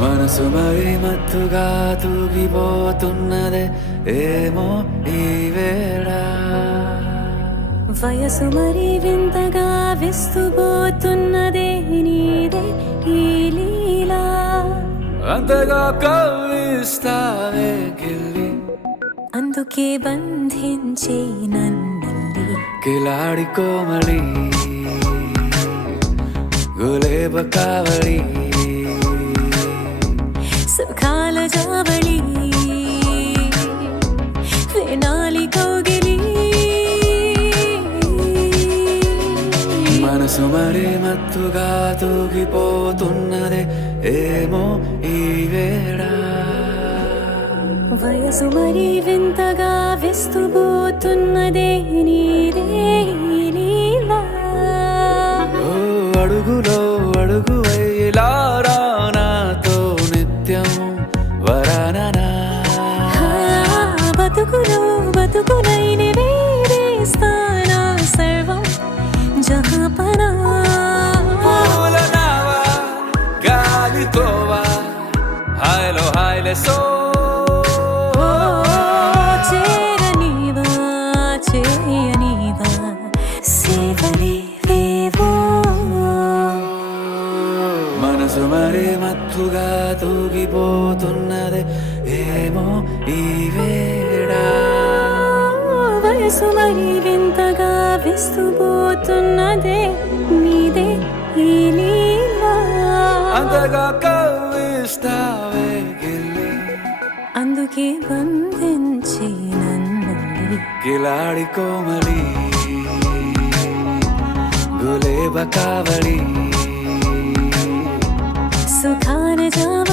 మనసు మరి మత్తుగా తూగిపోతున్నదే ఏమో ఈ వేళ. వయసు మరి వింతగా విస్తుపోతున్నదే నీదే ఈ లీలా. అంతగా కవ్విస్తావే గిల్లి, అందుకే బంధించే నన్ను కిలాడి కోమలి గులేబ కావలి సుఖాల జావళి వేనాలి కౌగిలి. మనసు మరి మత్తుగా తూగిపోతున్నదే ఏమో ఈ వేళ. వయసు మరి వింతగా విస్తుపోతున్నదే నీదే ఈ లీలా. ఓ అడుగులో అడుగు వేలారా నాతో నిత్యం వరాననా. బతుకులో బతుకునైన వేరేస్తానా సర్వం జహాపనా. పూల నావా గాలితోవా హాయ్లో హాయ్లే సో. చేరనీవా చేయనీవా సేవలేవేవో. మనసు మరి మత్తుగా తూగిపోతున్నదే ఏమో ఈ వేళ. వయసు మరి వింతగా విస్తుపోతున్నదే నీదే ఈ లీలా. అంతగా కవ్విస్తావే గిల్లి, అందుకే బంధించి నన్ను కిలాడి కోమలి గులేబ కావలి సుఖాన జావ